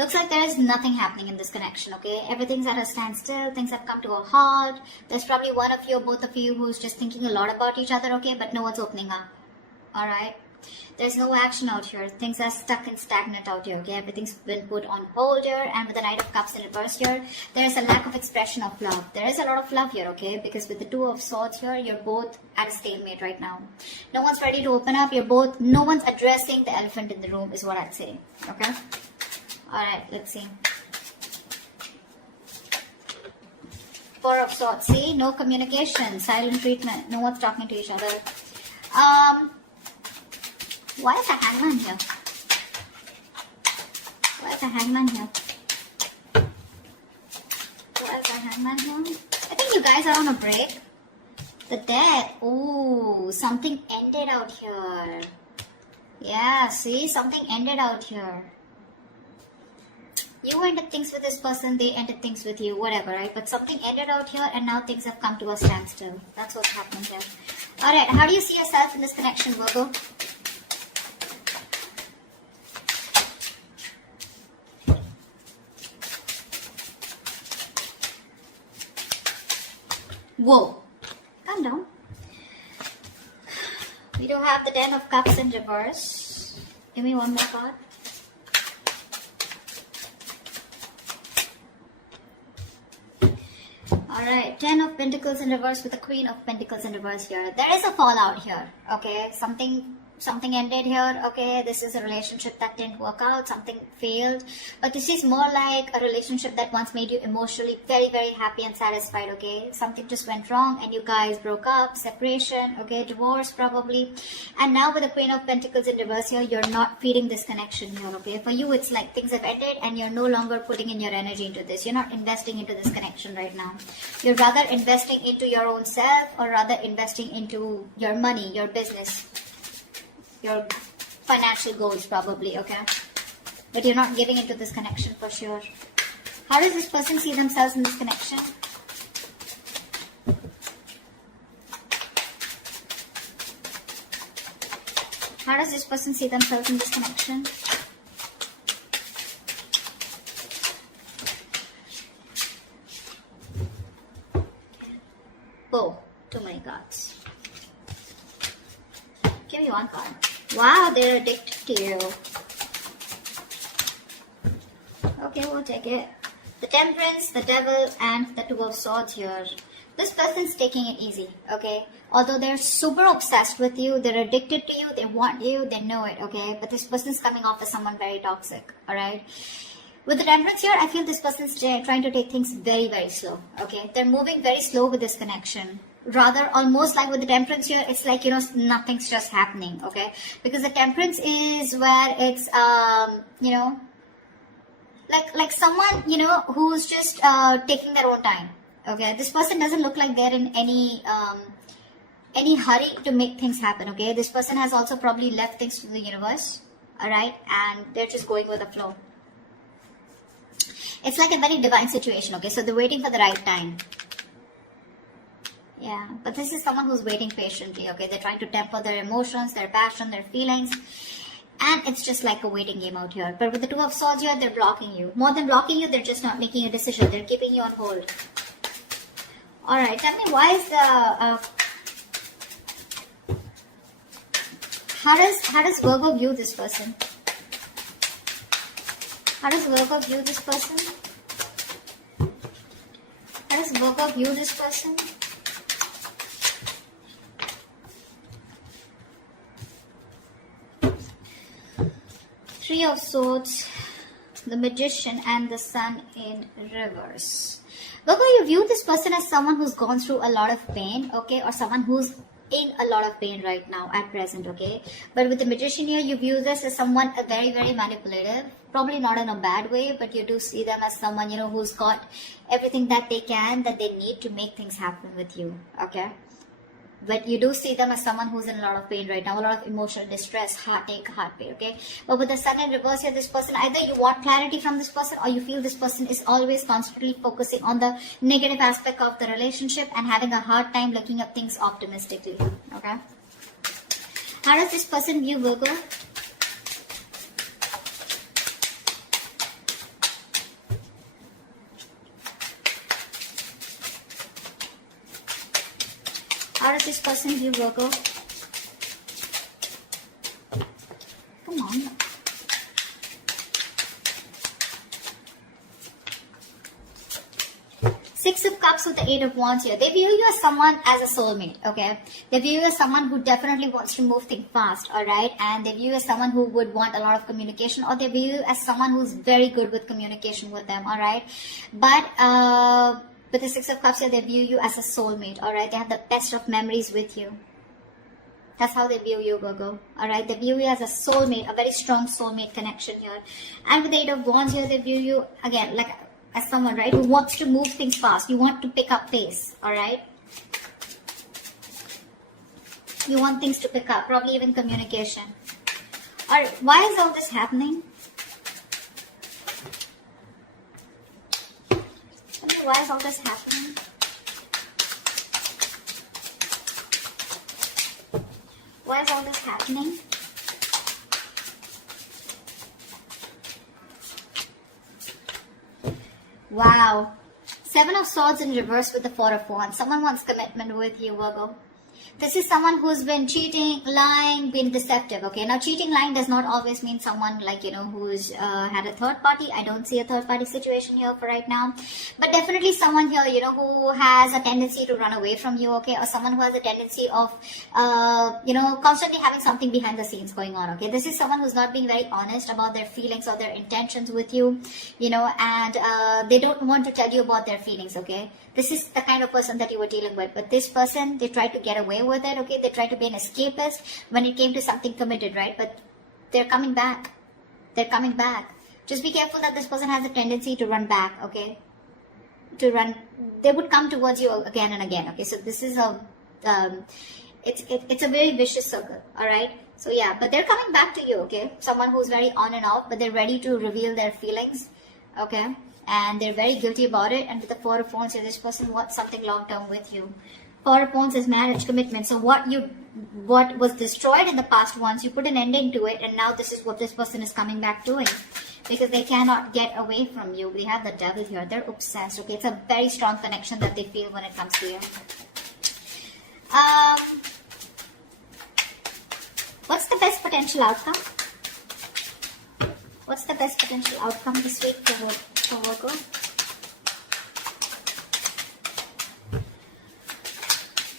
Looks like there is nothing happening in this connection, okay? Everything's at a standstill. Things have come to a halt. There's probably one of you or both of you who's just thinking a lot about each other, okay? But no one's opening up, all right? There's no action out here. Things are stuck and stagnant out here, okay? Everything's been put on hold here. And with the Knight of Cups in reverse here, there is a lack of expression of love. There is a lot of love here, okay? Because with the Two of Swords here, you're both at a stalemate right now. No one's ready to open up. No one's addressing the elephant in the room is what I'd say, okay? Alright, let's see. Four of Swords. See? No communication. Silent treatment. No one's talking to each other. Why is the Hangman here? Why is the Hangman here? Why is the Hangman here? I think you guys are on a break. The Death. Ooh, something ended out here. Yeah, see? Something ended out here. You ended things with this person, they ended things with you, whatever, right? But something ended out here and now things have come to a standstill. That's what's happening here. Alright, how do you see yourself in this connection, Virgo? Whoa, calm down. We do have the Ten of Cups in reverse. Give me one more card. Alright, Ten of Pentacles in reverse with the Queen of Pentacles in reverse here. There is a fallout here, okay? Something ended here, okay? This is a relationship that didn't work out, something failed. But this is more like a relationship that once made you emotionally very, very happy and satisfied, okay? Something just went wrong and you guys broke up, separation, okay? Divorce probably. And now with the Queen of Pentacles in reverse here, you're not feeding this connection here, okay? For you, it's like things have ended and you're no longer putting in your energy into this. You're not investing into this connection right now. You're rather investing into your own self or rather investing into your money, your business, your financial goals probably, okay? But you're not giving into this connection for sure. How does this person see themselves in this connection? How does this person see themselves in this connection? Oh, too many cards. Give me one card. Wow, they're addicted to you. Okay, we'll take it. The Temperance, the Devil, and the Two of Swords here. This person's taking it easy, okay? Although they're super obsessed with you, they're addicted to you, they want you, they know it, okay? But this person's coming off as someone very toxic, alright? With the Temperance here, I feel this person's trying to take things very, very slow, okay? They're moving very slow with this connection. Rather, almost like with the Temperance here, it's like, you know, nothing's just happening, okay? Because the Temperance is where it's, you know, like someone, you know, who's just taking their own time, okay? This person doesn't look like they're in any hurry to make things happen, okay? This person has also probably left things to the universe, alright? And they're just going with the flow. It's like a very divine situation, okay? So they're waiting for the right time. Yeah, but this is someone who's waiting patiently, okay? They're trying to temper their emotions, their passion, their feelings. And it's just like a waiting game out here. But with the Two of Swords here, they're blocking you. More than blocking you, they're just not making a decision. They're keeping you on hold. Alright, tell me why is the... How does Virgo view this person? How does Virgo view this person? How does Virgo view this person? Three of Swords, the Magician, and the Sun in reverse. Virgo, you view this person as someone who's gone through a lot of pain, okay? Or someone who's in a lot of pain right now at present, okay? But with the Magician here, you view this as someone very, very manipulative. Probably not in a bad way, but you do see them as someone, you know, who's got everything that they can, that they need to make things happen with you, okay? But you do see them as someone who's in a lot of pain right now, a lot of emotional distress, heartache, heart pain, okay? But with the Sun in reverse here, this person, either you want clarity from this person or you feel this person is always constantly focusing on the negative aspect of the relationship and having a hard time looking at things optimistically, okay? How does this person view Virgo? this person view, Virgo? Come on. Six of Cups with the Eight of Wands here. They view you as someone as a soulmate, okay? They view you as someone who definitely wants to move things fast, alright? And they view you as someone who would want a lot of communication, or they view you as someone who's very good with communication with them, alright? But with the Six of Cups here, they view you as a soulmate, alright? They have the best of memories with you. That's how they view you, Virgo. Alright, they view you as a soulmate, a very strong soulmate connection here. And with the Eight of Wands here, they view you, again, like as someone, right, who wants to move things fast. You want to pick up pace, alright? You want things to pick up, probably even communication. Alright, why is all this happening? Why is all this happening? Why is all this happening? Wow. Seven of Swords in reverse with the Four of Wands. Someone wants commitment with you, Virgo. This is someone who's been cheating, lying, been deceptive, okay? Now, cheating, lying does not always mean someone like, you know, who's had a third party. I don't see a third party situation here for right now. But definitely someone here, you know, who has a tendency to run away from you, okay? Or someone who has a tendency of, you know, constantly having something behind the scenes going on, okay? This is someone who's not being very honest about their feelings or their intentions with you, you know, and they don't want to tell you about their feelings, okay? This is the kind of person that you were dealing with. But this person, they tried to get away with it, okay? They tried to be an escapist when it came to something committed, right? But they're coming back. They're coming back. Just be careful that this person has a tendency to run back, okay? To run. They would come towards you again and again, okay? So this is a, it's a very vicious circle, all right? So yeah, but they're coming back to you, okay? Someone who's very on and off, but they're ready to reveal their feelings, okay? And they're very guilty about it. And with the Four of Wands, this person wants something long-term with you. Four of Wands is marriage, commitment. So what was destroyed in the past once, you put an ending to it, and now this is what this person is coming back doing. Because they cannot get away from you. We have the Devil here. They're obsessed, okay? It's a very strong connection that they feel when it comes to you. What's the best potential outcome? What's the best potential outcome this week for Virgo?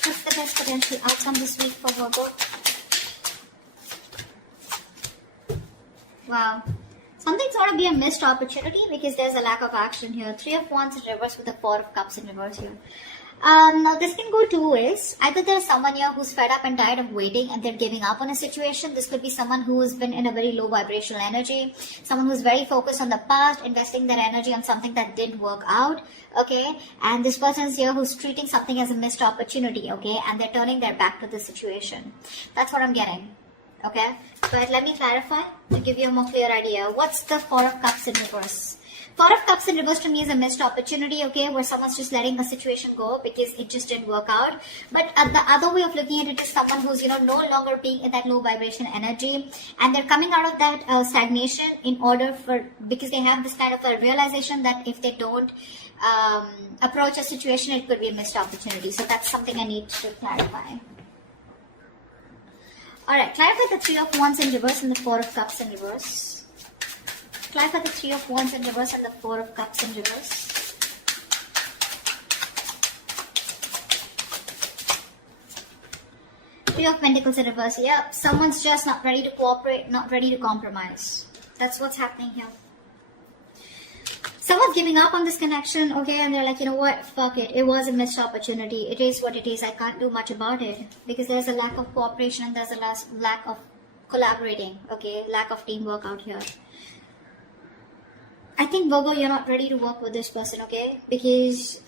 What's the best potential outcome this week for Virgo? Wow. Something's got to be a missed opportunity because there's a lack of action here. Three of Wands in reverse with the Four of Cups in reverse here. Now this can go two ways. Either there's someone here who's fed up and tired of waiting and they're giving up on a situation. This could be someone who's been in a very low vibrational energy. Someone who's very focused on the past, investing their energy on something that didn't work out. Okay. And this person's here who's treating something as a missed opportunity. Okay. And they're turning their back to the situation. That's what I'm getting. Okay. But let me clarify to give you a more clear idea. What's the Four of Cups in reverse? Four of Cups in reverse to me is a missed opportunity, okay, where someone's just letting a situation go because it just didn't work out. But the other way of looking at it is someone who's, you know, no longer being in that low vibration energy, and they're coming out of that stagnation in order for, because they have this kind of a realization that if they don't approach a situation, it could be a missed opportunity. So that's something I need to clarify. Alright, clarify the Three of Wands in reverse and the Four of Cups in reverse. Clarify the Three of Wands in reverse and the Four of Cups in reverse. Three of Pentacles in reverse. Yep, someone's just not ready to cooperate, not ready to compromise. That's what's happening here. Someone's giving up on this connection, okay, and they're like, you know what, fuck it. It was a missed opportunity. It is what it is. I can't do much about it. Because there's a lack of cooperation and there's a lack of collaborating, okay, lack of teamwork out here. I think, Virgo, you're not ready to work with this person, okay? Because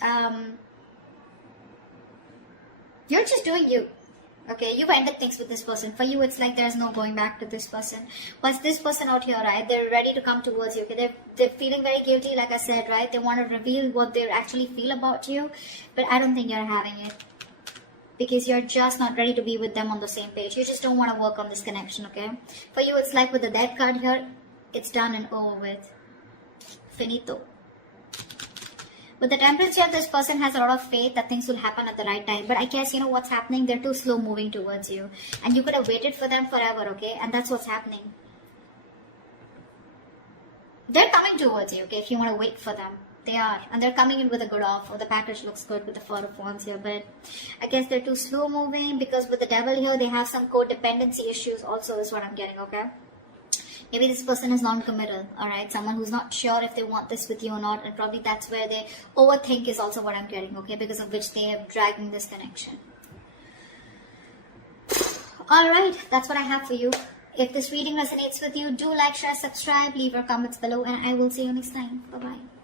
you're just doing you, okay? You've ended things with this person. For you, it's like there's no going back to this person. But this person out here, right, they're ready to come towards you, okay? They're feeling very guilty, like I said, right? They want to reveal what they actually feel about you. But I don't think you're having it. Because you're just not ready to be with them on the same page. You just don't want to work on this connection, okay? For you, it's like with the Death card here, it's done and over with. Finito. With the Temperance here, this person has a lot of faith that things will happen at the right time. But I guess, you know what's happening? They're too slow moving towards you. And you could have waited for them forever, okay? And that's what's happening. They're coming towards you, okay, if you want to wait for them. They are. And they're coming in with a good offer. The package looks good with the Four of Wands here. But I guess they're too slow moving because with the Devil here, they have some codependency issues also is what I'm getting, okay? Maybe this person is non-committal, alright? Someone who's not sure if they want this with you or not. And probably that's where they overthink is also what I'm getting, okay? Because of which they are dragging this connection. Alright, that's what I have for you. If this reading resonates with you, do like, share, subscribe, leave your comments below, and I will see you next time. Bye-bye.